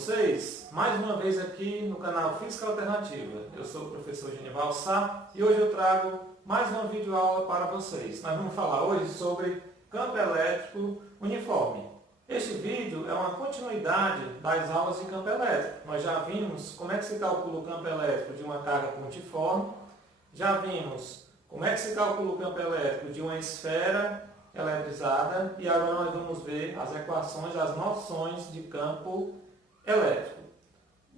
vocês? Mais uma vez aqui no canal Física Alternativa. Eu sou o professor Genival Sá e hoje eu trago mais uma videoaula para vocês. Nós vamos falar hoje sobre campo elétrico uniforme. Este vídeo é uma continuidade das aulas de campo elétrico. Nós já vimos como é que se calcula o campo elétrico de uma carga pontiforme, já vimos como é que se calcula o campo elétrico de uma esfera eletrizada e agora nós vamos ver as equações, as noções de campo elétrico.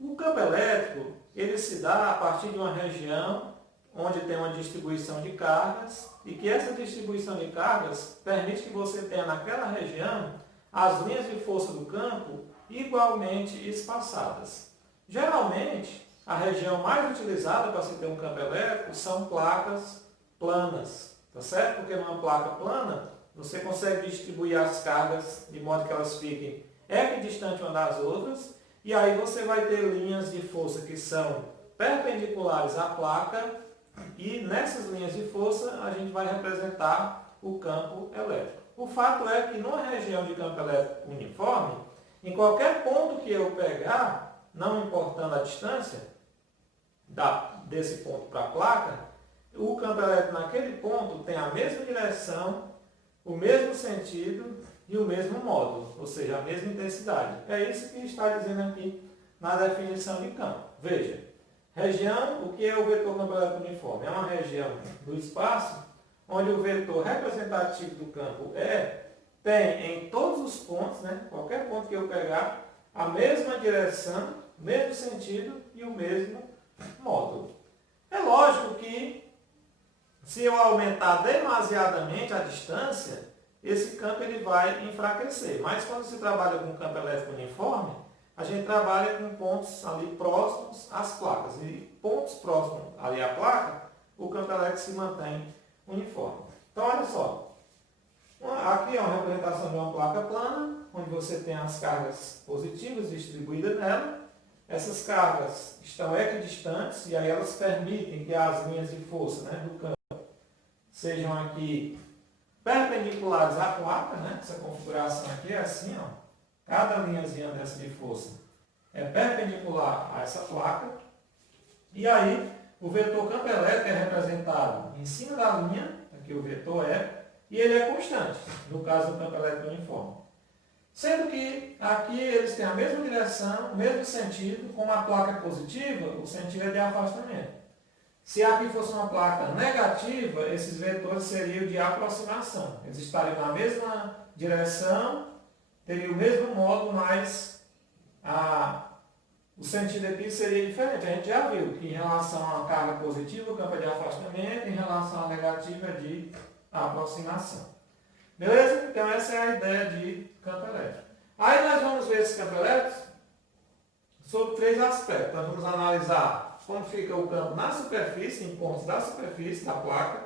O campo elétrico ele se dá a partir de uma região onde tem uma distribuição de cargas e que essa distribuição de cargas permite que você tenha naquela região as linhas de força do campo igualmente espaçadas. Geralmente, a região mais utilizada para se ter um campo elétrico são placas planas, tá certo? Porque numa placa plana você consegue distribuir as cargas de modo que elas fiquem equidistantes umas das outras e aí você vai ter linhas de força que são perpendiculares à placa e nessas linhas de força a gente vai representar o campo elétrico. O fato é que numa região de campo elétrico uniforme, em qualquer ponto que eu pegar, não importando a distância desse ponto para a placa, o campo elétrico naquele ponto tem a mesma direção, o mesmo sentido e o mesmo módulo, ou seja, a mesma intensidade. É isso que está dizendo aqui na definição de campo. Veja, região, o que é o vetor campo elétrico uniforme? É uma região do espaço onde o vetor representativo do campo tem em todos os pontos, qualquer ponto que eu pegar, a mesma direção, o mesmo sentido e o mesmo módulo. É lógico que se eu aumentar demasiadamente a distância, esse campo ele vai enfraquecer. Mas quando se trabalha com campo elétrico uniforme, a gente trabalha com pontos ali próximos às placas. E pontos próximos ali à placa, o campo elétrico se mantém uniforme. Então, olha só. Aqui é uma representação de uma placa plana, onde você tem as cargas positivas distribuídas nela. Essas cargas estão equidistantes e aí elas permitem que as linhas de força do campo sejam aqui perpendiculares à placa. Essa configuração aqui é assim, ó. Cada linhazinha dessa de força é perpendicular a essa placa. E aí, o vetor campo elétrico é representado em cima da linha, aqui o vetor e ele é constante, no caso do campo elétrico uniforme. Sendo que aqui eles têm a mesma direção, o mesmo sentido, como a placa é positiva, o sentido é de afastamento. Se aqui fosse uma placa negativa, esses vetores seriam de aproximação. Eles estariam na mesma direção, teriam o mesmo módulo, mas o sentido aqui seria diferente. A gente já viu que em relação à carga positiva, o campo é de afastamento, em relação à negativa é de aproximação. Beleza? Então essa é a ideia de campo elétrico. Aí nós vamos ver esse campo elétrico sob três aspectos. Nós vamos analisar como fica o campo na superfície, em pontos da superfície da placa.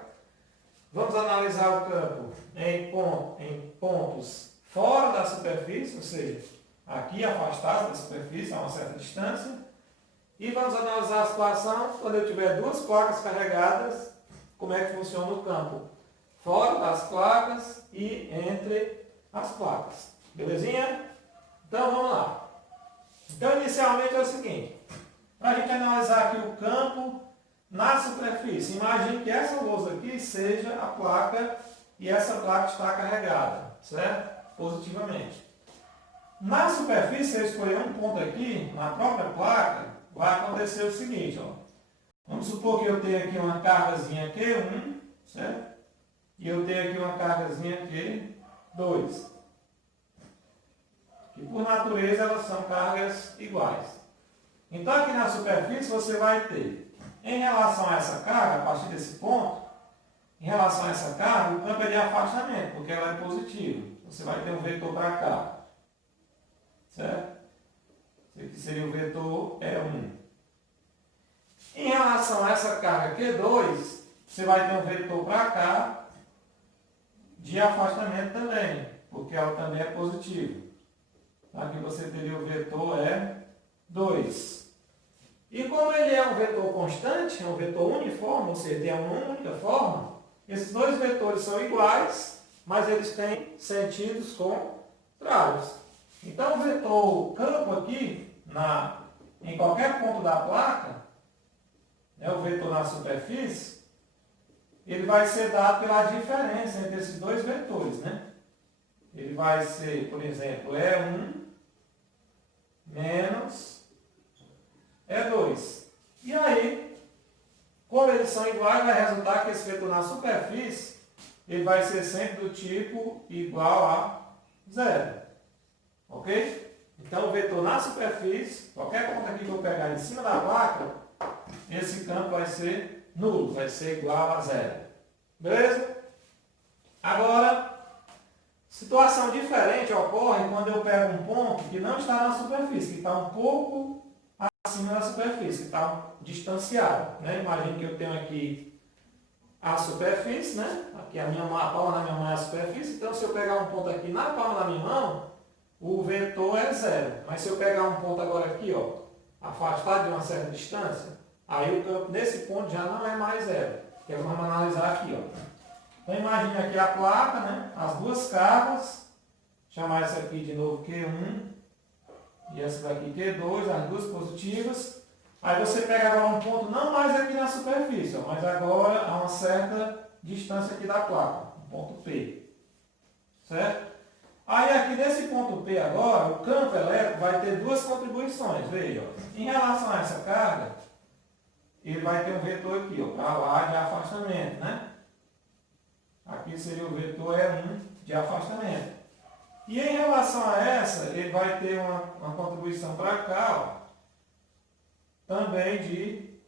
Vamos analisar o campo em pontos fora da superfície, ou seja, aqui afastado da superfície a uma certa distância. E vamos analisar a situação quando eu tiver duas placas carregadas, como é que funciona o campo fora das placas e entre as placas. Belezinha? Então vamos lá. Então inicialmente é o seguinte. Para a gente analisar aqui o campo na superfície, imagine que essa lousa aqui seja a placa e essa placa está carregada, certo? Positivamente. Na superfície, se eu escolher um ponto aqui, na própria placa, vai acontecer o seguinte, ó. Vamos supor que eu tenho aqui uma cargazinha Q1, certo? E eu tenho aqui uma cargazinha Q2. Que por natureza elas são cargas iguais. Então aqui na superfície você vai ter, em relação a essa carga, a partir desse ponto, em relação a essa carga, o campo é de afastamento, porque ela é positiva. Você vai ter um vetor para cá. Certo? Esse aqui seria o vetor E1. Em relação a essa carga Q2, você vai ter um vetor para cá de afastamento também, porque ela também é positiva. Aqui você teria o vetor E2. E como ele é um vetor constante, é um vetor uniforme, ou seja, tem uma única forma, esses dois vetores são iguais, mas eles têm sentidos contrários. Então o vetor campo aqui em qualquer ponto da placa, né, o vetor na superfície, ele vai ser dado pela diferença entre esses dois vetores, né? Ele vai ser, por exemplo, E1 menos E2. E aí, como eles são iguais, vai resultar que esse vetor na superfície, ele vai ser sempre do tipo igual a zero. Ok? Então, o vetor na superfície, qualquer ponto aqui que eu pegar em cima da placa, esse campo vai ser nulo, vai ser igual a zero. Beleza? Agora, situação diferente ocorre quando eu pego um ponto que não está na superfície, que está um pouco acima da superfície, que está distanciado. Né? Imagine que eu tenho aqui a superfície, né? Aqui a palma da minha mão é a superfície, então se eu pegar um ponto aqui na palma da minha mão, o vetor é zero. Mas se eu pegar um ponto agora aqui, ó, afastado de uma certa distância, aí o campo nesse ponto já não é mais zero. Que vamos analisar aqui, ó. Então imagine aqui a placa, né? As duas cargas, chamar essa aqui de novo Q1 e essa daqui Q2, as duas positivas. Aí você pega agora um ponto não mais aqui na superfície, ó, mas agora a uma certa distância aqui da placa, um ponto P. Certo? Aí aqui nesse ponto P agora, o campo elétrico vai ter duas contribuições. Veja, ó. Em relação a essa carga, ele vai ter um vetor aqui, ó, para lá de afastamento, né? Aqui seria o vetor E1 de afastamento. E em relação a essa, ele vai ter uma contribuição para cá, ó, também de,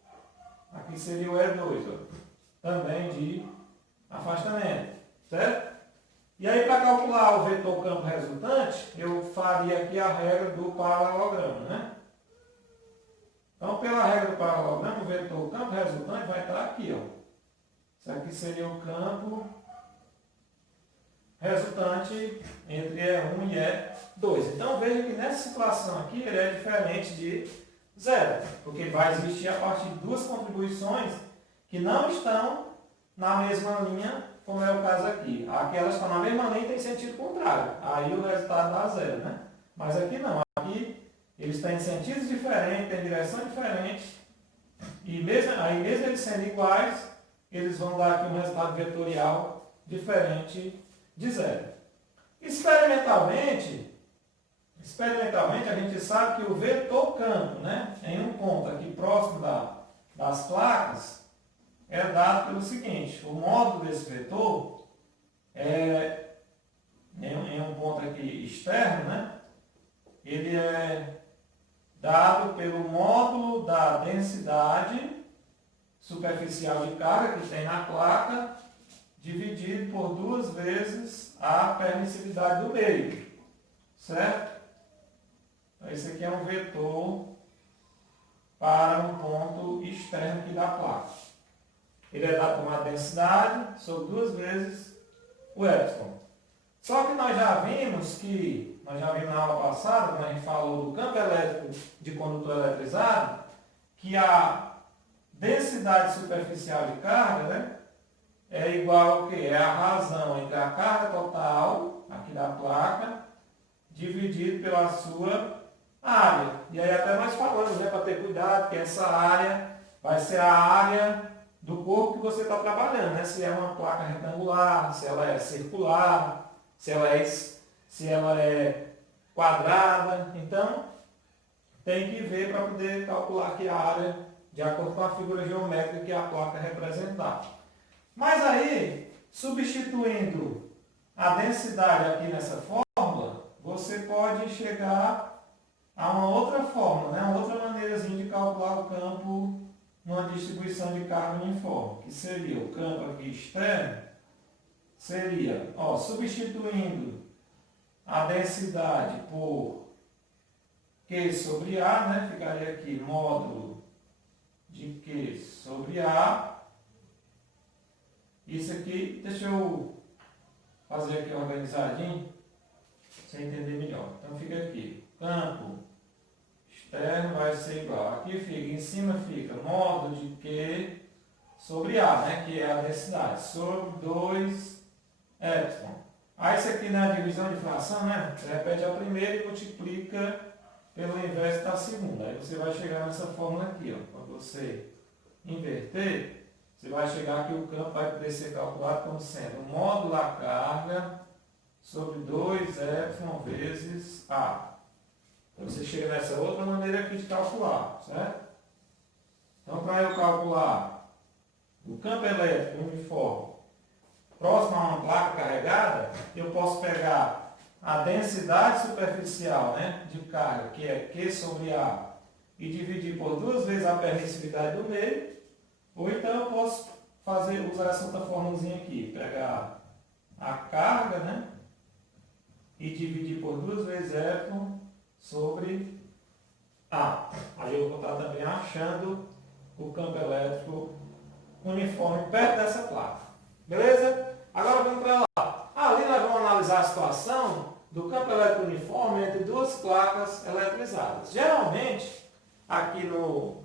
aqui seria o E2, ó, também de afastamento, certo? E aí, para calcular o vetor campo resultante, eu faria aqui a regra do paralelogramo, né? Então, pela regra do paralelogramo, o vetor campo resultante vai estar aqui, ó. Isso aqui seria o campo resultante entre E1 e E2. Então, veja que nessa situação aqui, ele é diferente de zero, porque vai existir a partir de duas contribuições que não estão na mesma linha, como é o caso aqui. Aquelas que estão na mesma linha têm sentido contrário. Aí o resultado dá zero, né? Mas aqui não. Aqui eles têm sentidos diferentes, têm direção diferente. E mesmo eles sendo iguais, eles vão dar aqui um resultado vetorial diferente de zero. Experimentalmente, a gente sabe que o vetor campo, né, em um ponto aqui próximo das placas, é dado pelo seguinte: o módulo desse vetor é em um ponto aqui externo, né? Ele é dado pelo módulo da densidade superficial de carga que tem na placa, dividido por 2 vezes a permissividade do meio, certo? Então, esse aqui é um vetor para um ponto externo aqui da placa. Ele é dado por uma densidade sobre 2 vezes o epsilon. Só que nós já vimos na aula passada, quando a gente falou do campo elétrico de condutor eletrizado, que a densidade superficial de carga, né, é igual ao que? É a razão entre a carga total, aqui da placa, dividido pela sua área. E aí até nós falamos, né, para ter cuidado, que essa área vai ser a área do corpo que você está trabalhando, né? Se é uma placa retangular, se ela é circular, se ela é quadrada. Então, tem que ver para poder calcular aqui a área de acordo com a figura geométrica que a placa representar. Mas aí, substituindo a densidade aqui nessa fórmula, você pode chegar a uma outra fórmula, né? Uma outra maneirazinha de calcular o campo numa distribuição de carga uniforme, que seria o campo aqui externo, seria, ó, substituindo a densidade por Q sobre A, né? Ficaria aqui módulo de Q sobre A. Isso aqui, deixa eu fazer aqui organizadinho, para você entender melhor. Então fica aqui, campo externo vai ser igual. Aqui fica, em cima fica módulo de Q sobre A, né? Que é a densidade, sobre 2 epsilon. Aí isso aqui na divisão de fração, né? Você repete a primeira e multiplica pelo inverso da segunda. Aí você vai chegar nessa fórmula aqui, ó. Quando você inverter, você vai chegar que o campo vai poder ser calculado como sendo o módulo da carga sobre 2y vezes A. Então você chega nessa outra maneira aqui de calcular, certo? Então, para eu calcular o campo elétrico uniforme próximo a uma placa carregada, eu posso pegar a densidade superficial, né, de carga, que é Q sobre A, e dividir por 2 vezes a permissividade do meio, ou então eu posso usar essa outra formulazinha aqui, pegar a carga, né, e dividir por 2 vezes F sobre A. Aí eu vou estar também achando o campo elétrico uniforme perto dessa placa. Beleza? Agora vamos para lá. Ali nós vamos analisar a situação do campo elétrico uniforme entre duas placas eletrizadas. Geralmente, aqui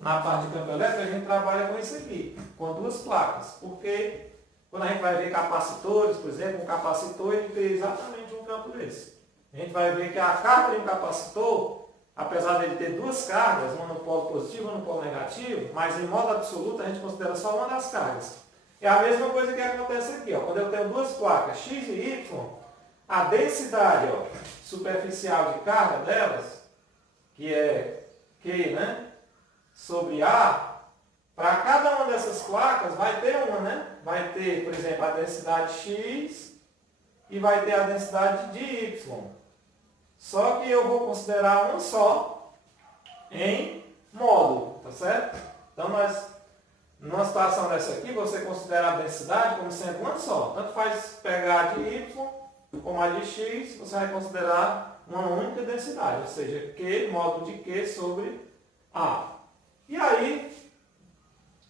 na parte de campo elétrico, a gente trabalha com isso aqui, com duas placas. Porque quando a gente vai ver capacitores, por exemplo, um capacitor ele tem exatamente um campo desse. A gente vai ver que a carga de um capacitor, apesar dele ter duas cargas, uma no polo positivo e uma no polo negativo, mas em modo absoluto a gente considera só uma das cargas. É a mesma coisa que acontece aqui, ó. Quando eu tenho duas placas X e Y, a densidade, ó, superficial de carga delas, que é Q, né, sobre A, para cada uma dessas placas vai ter uma, né? Vai ter, por exemplo, a densidade X e vai ter a densidade de Y. Só que eu vou considerar uma só em módulo, tá certo? Então, numa situação dessa aqui, você considera a densidade como sendo uma só. Tanto faz pegar a de Y como a de X, você vai considerar uma única densidade, ou seja, Q, módulo de Q sobre A. E aí,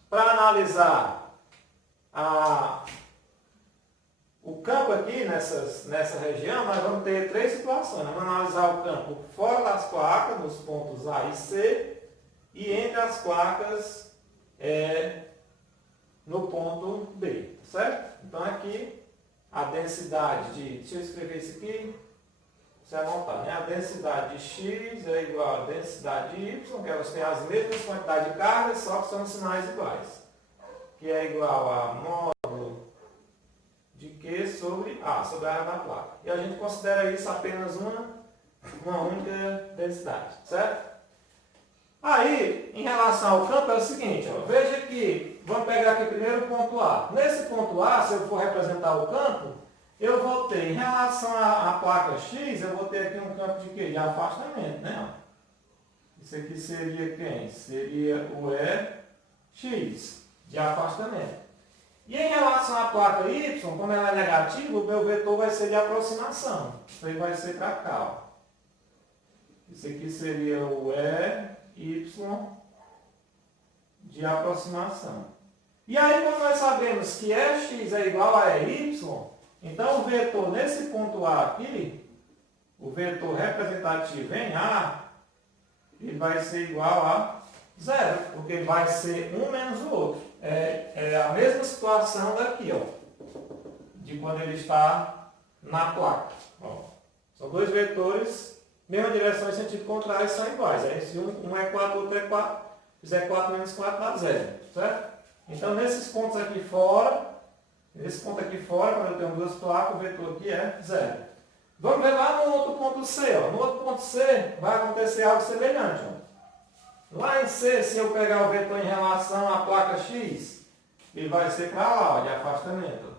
para analisar o campo aqui nessa região, nós vamos ter três situações. Vamos analisar o campo fora das placas, nos pontos A e C, e entre as placas no ponto B, certo? Então aqui a densidade deixa eu escrever isso aqui, você vai anotar, né? A densidade de X é igual à densidade de Y, que elas têm as mesmas quantidades de cargas, só que são sinais iguais, que é igual a módulo de Q sobre A, sobre a área da placa. E a gente considera isso apenas uma única densidade, certo? Aí, em relação ao campo, é o seguinte, ó, veja que, vamos pegar aqui primeiro o ponto A. Nesse ponto A, se eu for representar o campo, eu vou ter, em relação à placa X, eu vou ter aqui um campo de quê? De afastamento, né? Isso aqui seria quem? Seria o EX, de afastamento. E em relação à placa Y, como ela é negativa, o meu vetor vai ser de aproximação. Isso aí vai ser para cá, ó. Isso aqui seria o Y de aproximação. E aí, quando nós sabemos que EX é igual a EY, então o vetor nesse ponto A aqui, o vetor representativo em A, ele vai ser igual a zero, porque ele vai ser um menos o outro. É a mesma situação daqui, ó, de quando ele está na placa. Ó, são dois vetores, mesma direção e sentido contrário, são iguais. Aí se um é 4, o outro é 4, fizer 4 menos 4 dá 0, certo? Então nesses pontos aqui fora, quando eu tenho duas placas, o vetor aqui é 0. Vamos ver lá no outro ponto C, ó. No outro ponto C vai acontecer algo semelhante, ó. Lá em C, se eu pegar o vetor em relação à placa X, ele vai ser para lá, ó, de afastamento.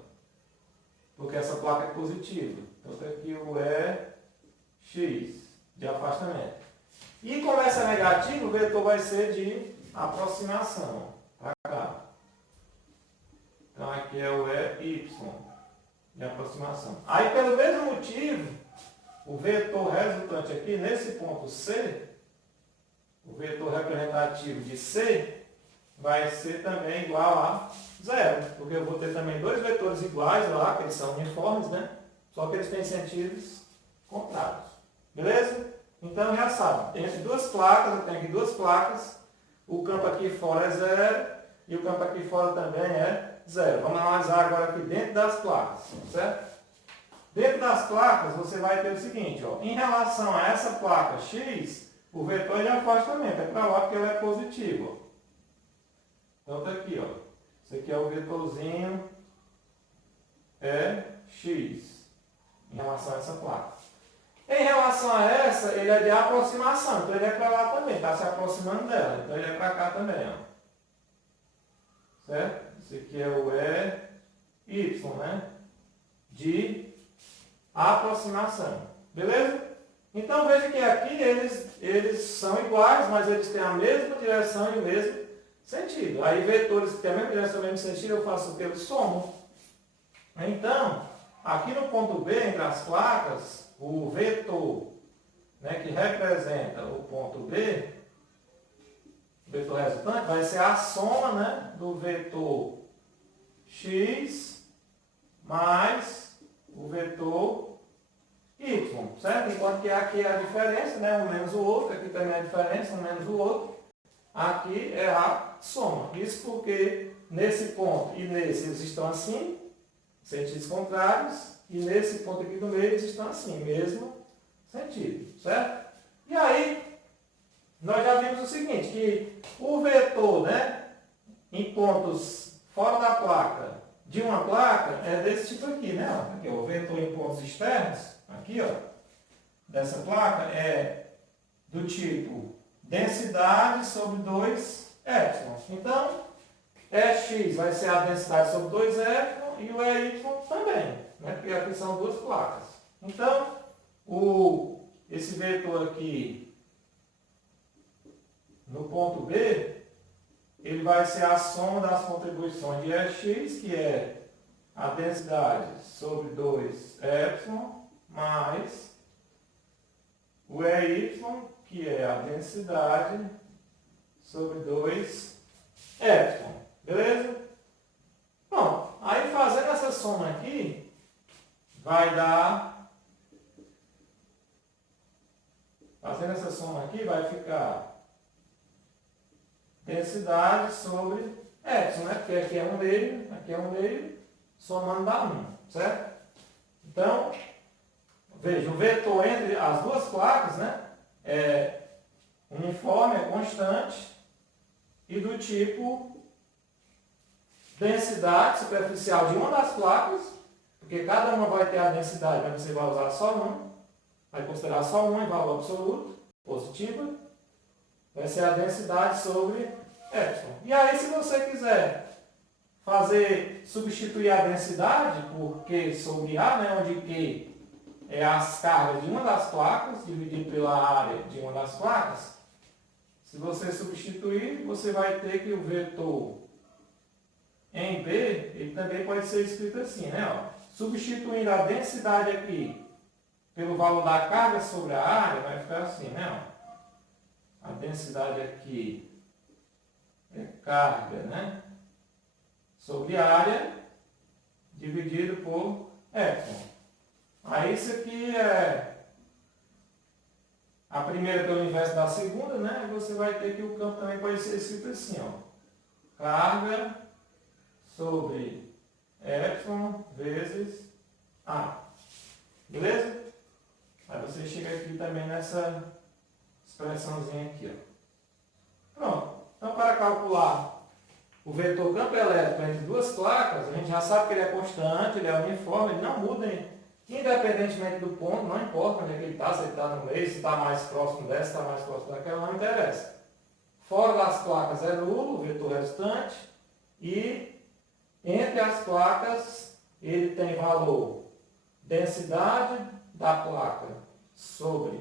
Porque essa placa é positiva. Então tem aqui o EX de afastamento. E como essa é negativa, o vetor vai ser de aproximação. Para cá. Então aqui é o EY de aproximação. Aí pelo mesmo motivo, o vetor resultante aqui nesse ponto C, o vetor representativo de C vai ser também igual a 0, porque eu vou ter também dois vetores iguais lá, que eles são uniformes, né? Só que eles têm sentidos contrários. Beleza? Então já sabe, entre duas placas, eu tenho aqui duas placas, o campo aqui fora é 0 e o campo aqui fora também é 0. Vamos analisar agora aqui dentro das placas, certo? Dentro das placas você vai ter o seguinte, ó, em relação a essa placa X, o vetor de afastamento. É para lá porque ele é positivo. Então está aqui, ó. Esse aqui é o vetorzinho X em relação a essa placa. Em relação a essa, ele é de aproximação, então ele é para lá também, está se aproximando dela, então ele é para cá também, ó. Certo? Esse aqui é o Y, né? De aproximação. Beleza? Então veja que aqui eles são iguais, mas eles têm a mesma direção e o mesmo sentido. Aí vetores que têm a mesma direção e o mesmo sentido, eu faço o que? Eu somo. Então, aqui no ponto B, entre as placas, o vetor, né, que representa o ponto B, o vetor resultante, vai ser a soma, né, do vetor X mais o vetor Y, certo? Enquanto que aqui é a diferença, né, um menos o outro, aqui também é a diferença, um menos o outro, aqui é a soma. Isso porque nesse ponto e nesse eles estão assim, sentidos contrários, e nesse ponto aqui do meio eles estão assim, mesmo sentido, certo? E aí, nós já vimos o seguinte, que o vetor, né, em pontos fora da placa, de uma placa, é desse tipo aqui, né? Ó. Aqui, ó, o vetor em pontos externos, aqui, ó, dessa placa, é do tipo densidade sobre 2 epsilon. Então, X vai ser a densidade sobre 2 epsilon e o EY também, né? Porque aqui são duas placas. Então, esse vetor aqui no ponto B, ele vai ser a soma das contribuições de EX, que é a densidade sobre 2 epsilon, mais o EY, que é a densidade sobre 2 epsilon. Beleza? Bom, aí fazendo essa soma aqui, vai dar... Fazendo essa soma aqui, vai ficar densidade sobre epsilon, né? Porque aqui é 1 meio, somando dá 1, certo? Então, veja, o vetor entre as duas placas, né, é uniforme, é constante e do tipo densidade superficial de uma das placas, porque cada uma vai ter a densidade, mas você vai usar só uma, vai considerar só uma em valor absoluto, positiva, vai ser a densidade sobre epsilon. E aí, se você quiser substituir a densidade por Q sobre A, né, onde Q é as cargas de uma das placas, dividido pela área de uma das placas, se você substituir, você vai ter que o vetor em B, ele também pode ser escrito assim, né? Ó, substituindo a densidade aqui pelo valor da carga sobre a área, vai ficar assim, né? Ó. A densidade aqui é carga, né? Sobre área dividido por epsilon. Aí isso aqui é a primeira pelo inverso da segunda, né? Você vai ter que o campo também pode ser escrito assim, ó. Carga sobre epsilon vezes A. Beleza? Aí você chega aqui também nessa expressãozinha aqui, ó. Pronto. Então, para calcular o vetor campo elétrico entre duas placas, a gente já sabe que ele é constante, ele é uniforme, ele não muda, independentemente do ponto, não importa onde é que ele está, se ele está no meio, se está mais próximo dessa, se está mais próximo daquela, não interessa. Fora das placas é nulo, o vetor resultante, e entre as placas ele tem valor densidade da placa sobre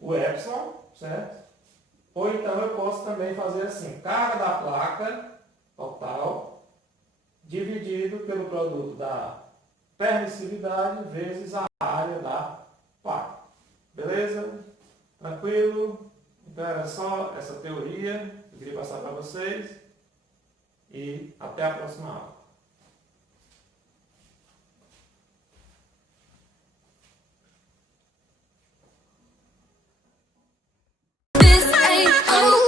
o epsilon, certo? Ou então eu posso também fazer assim, carga da placa total dividido pelo produto da permissividade vezes a área da placa. Beleza? Tranquilo? Então era só essa teoria que eu queria passar para vocês e até a próxima aula. This ain't over.